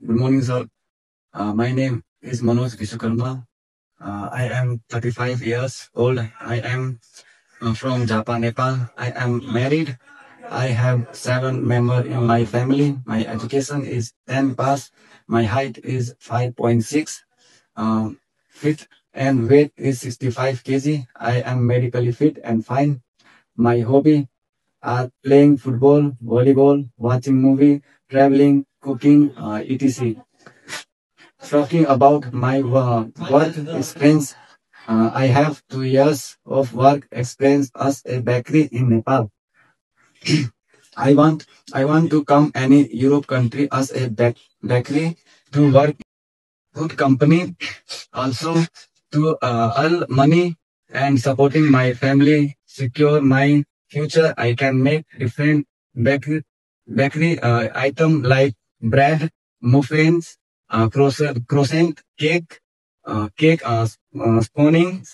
Good morning, sir. My name is Manoj Vishwakarma. I am 35 years old. I am from Japan, Nepal. I am married. I have 7 members in my family. My education is 10 pass. My height is 5.6 feet and weight is 65 kg. I am medically fit and fine. My hobby are playing football, volleyball, watching movie, traveling, cooking, etc. Talking about my work experience, I have 2 years of work experience as a bakery in Nepal. I want I want to come any Europe country as a bakery to work good company, also to earn money and supporting my family, secure my future. I can make different bakery item like bread, muffins, croissant, cake, spawning,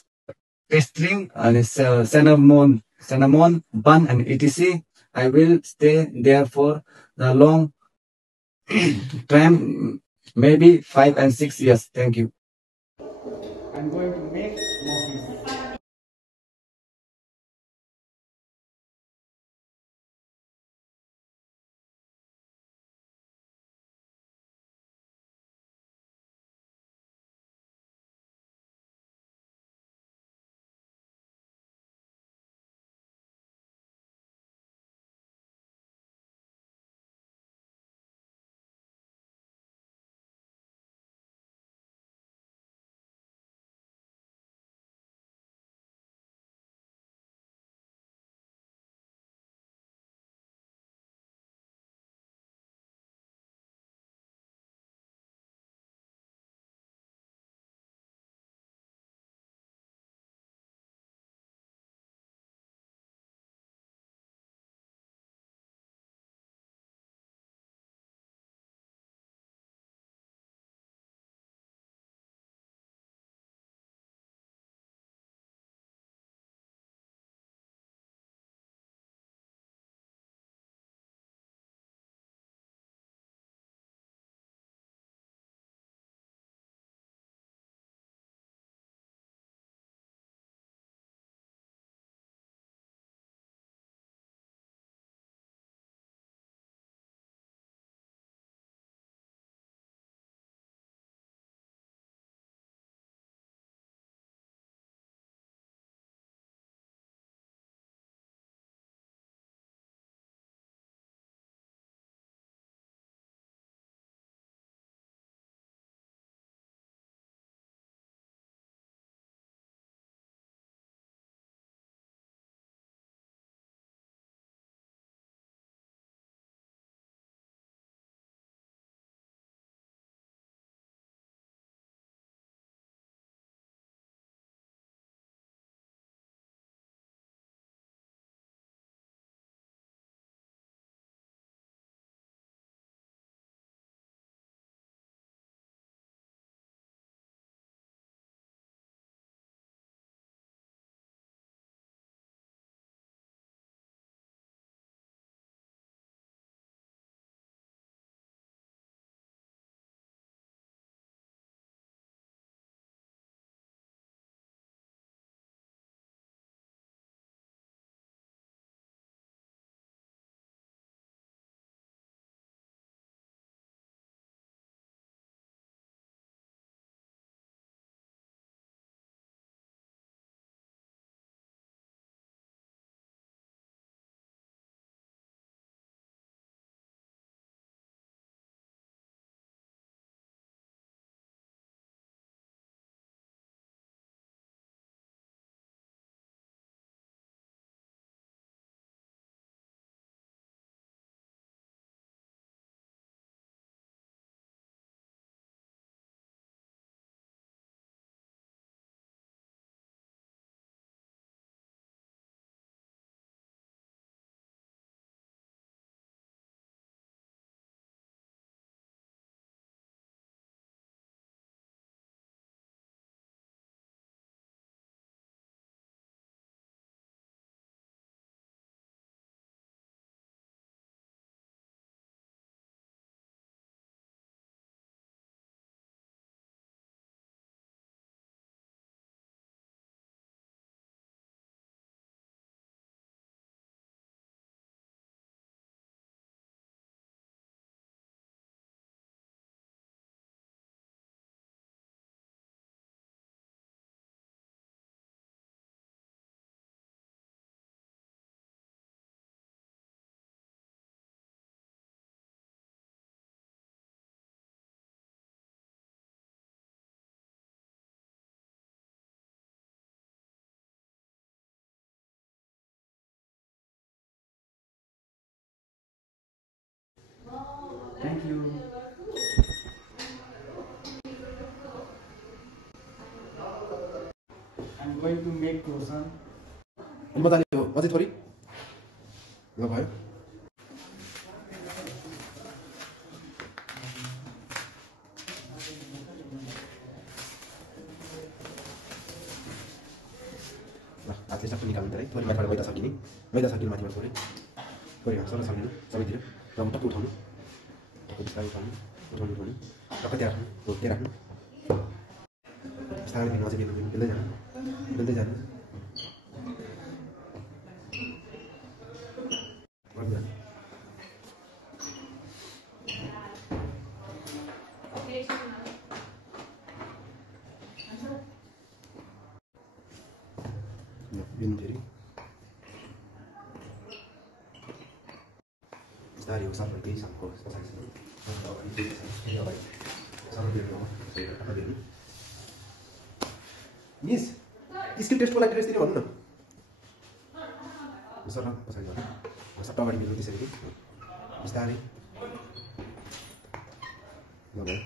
pastry, and cinnamon bun, and etc. I will stay there for the long time, maybe 5 and 6 years. Thank you. I'm going to make muffins. Thank you. I'm going to make croissant. बताने हो अझै थोरै ल भयो ल हातले सबै निकाल्नु धेरै थोरै माथिबाट मैदा सकिने माथिबाट थोरै थोरै सबै सकिनु सबैतिर र टक्क उठाउनु टक्क बिस्तारै उठाउनु टक्क त्यहाँ राख्नु त्यहाँ राख्नु बिस्तारै दिन अझै बेल्दै जानु गर्दै जानु बिनु फेरि बिस्तारै हो सबै त्यही सबको मिस स्किल टेस्टको लागि ड्रेस दिनु भन्नु न सर पछाडि गर्नु सबै अगाडि बिल्नु त्यसरी कि बिस्तारै ल भयो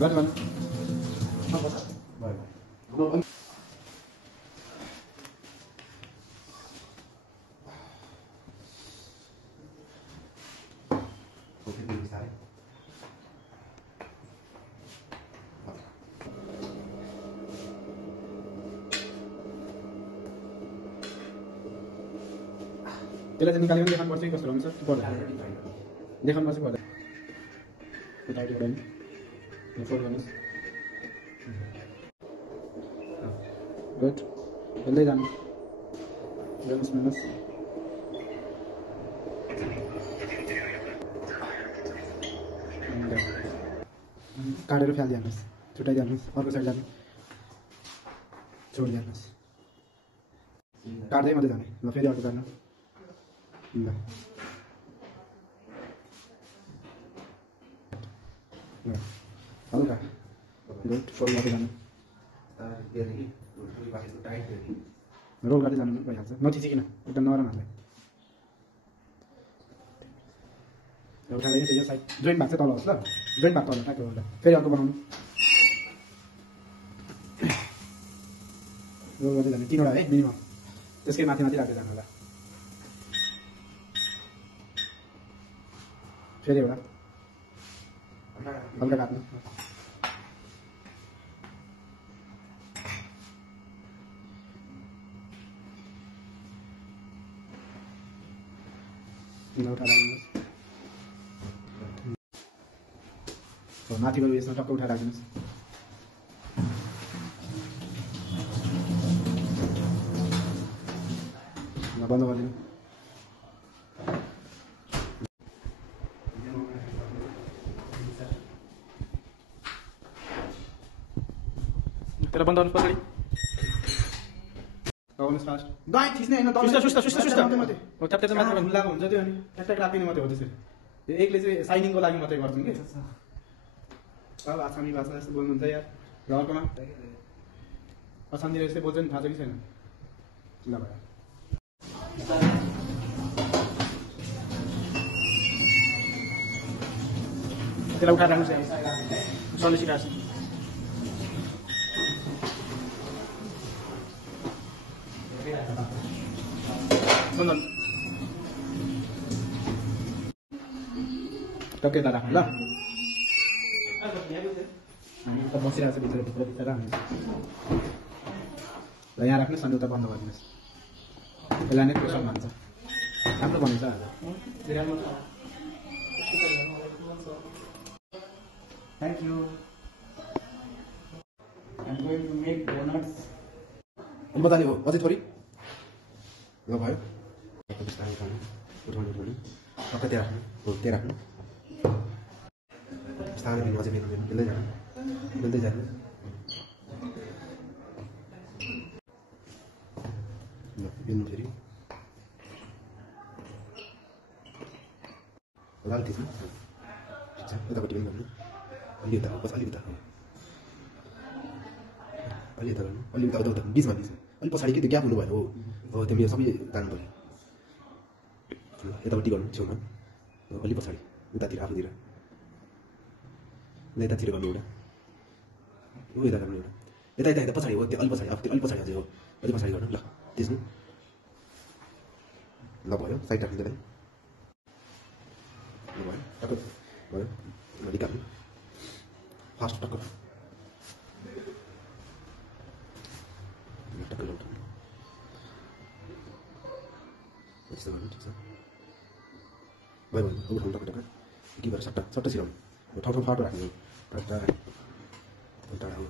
Gimana? Baik. Oke, bisa. त्यसलाई चाहिँ निकालेर देखाउनुपर्छ कि कस्तो हुन्छ पर्दैन देखाउनुपर्छ पर्दैन यताउति गर्दैन फोल्ड गर्नुहोस् गुड बेल्दै जानुहोस् मिल्नुहोस् काटेर फ्यालिदिहाल्नुहोस् छुट्याइदिहाल्नुहोस् अर्को साइड जाने छोडिदिहाल्नुहोस् काट्दै मात्रै जाने ल फेरि अर्को काट्नु ल हल्का गुड फोल्ड गर्दै जानु रोल गर्दै जानु भइहाल्छ नथिचिकन एकदम नरम हाल्दै उठाएर यो साइड जोइन्ट भाग चाहिँ तल होस् ल जोइन्ट भाग तल ट्याक्टर गर्दा फेरि अर्को बनाउनु रोल गर्दै जानु 3 वटा है मिनिमम त्यसकै माथि राख्दै जानु होला फेरि एउटा हल्का काट्नु उठाएर राख्नुहोस् माथिको यसमा टक्क उठाएर राख्नुहोस् बन्द गरिदिनु तेरा बन्द गर्नुहोस् पछाडि लगाउनुहोस् फास्ट दाइ थिच्ने हैन सुस्ता मात्रै हो ट्याप मात्र खुल्लाको हुन्छ त्यो अनि ट्याक राख्ने मात्रै हो त्यसरी यो एकले चाहिँ साइनिङको लागि मात्रै गर्छौँ कि अब आसामी भाषा जस्तो बोल्नुहुन्छ यार र अर्कोमा असामतिर यस्तै बोल्छ नि थाहा छ कि छैन ल भयो त्यसलाई उठाएर राख्नुहोस् सरले सिकाएको छ टक्कै राख्नु ल बसिरहेको छ भित्र राख्नु ल यहाँ राख्नुहोस् अनि उता बन्द गरिदिनुहोस् यसलाई नै प्रेसर भन्छ राम्रो भनिन्छ thank you I'm going to make donuts. बताने हो अझै थोरै ल भयो बिस्तारै उठाउनु टक्क त्यहाँ राख्नु त्यहाँ राख्नु बिस्तारै भिडियो अझै बेल्दै जानु ल बेल्नु फेरि लाल थिच्नु ठिक छ यतापट्टि पनि गर्नु अलि यता बस अलि उता अलि यता गर्नु अलि उता बिचमा अलिक पछाडि के त्यो ग्याप हुनुभयो हो त्यो मेरो सबै जानु पऱ्यो यतापट्टि गर्नु छेउमा अलि पछाडि उतातिर आफूतिर यतातिर गर्नु एउटा हो यता गर्नु एउटा यता पछाडि हो त्यो अलि पछाडि आफूतिर अलि पछाडि अझै हो अलि पछाडि गर्नु ल त्यसमा ल भयो साइड राख्नु त्यसलाई ल भयो टक्क भयो निकाल्नु फास्ट टक्क टक्क लाउनु त्यस्तो गर्नु ठिक छ भयो भयो उठाउनु टक्क टक्क के भएर सट्टा सिराउनु ठाउँ फाटो राख्नु टाढा हो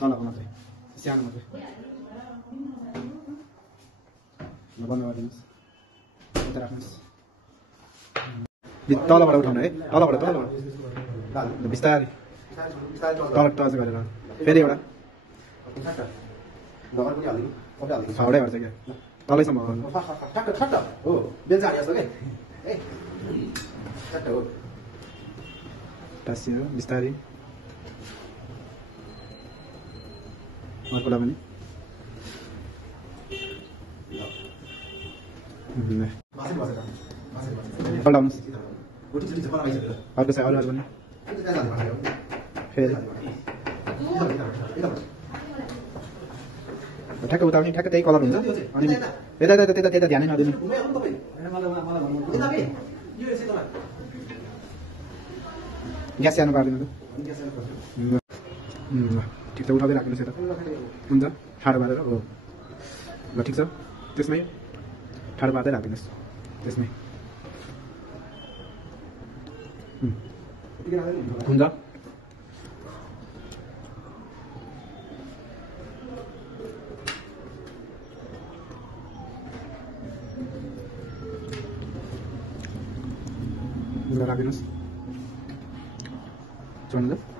तलको मात्रै सानो मात्रै बन्द गरिदिनुहोस् यता राख्नुहोस् तलबाट उठाउनु है तलबाट बिस्तारै तल टच गरेर फेरि एउटा हाउडै गर्छ क्या तलैसम्म हो टाँसियो बिस्तारै अर्कोलाई पनि पल्टाउनुहोस् अर्को चाहिँ अरू पनि फेरि ठ्याक्क उता पनि ठ्याक्क त्यही कलर हुन्छ अनि त्यता ध्यानै नदिनु ग्यास सानो पारिदिनु ठिक छ उठाउँदै राख्नुहोस् यता हुन्छ ठाडो पारेर हो ल ठिक छ त्यसमै ठाडो पार्दै राखिदिनुहोस् त्यसमै हुन्छ राखिदिनुहोस् चढ्नु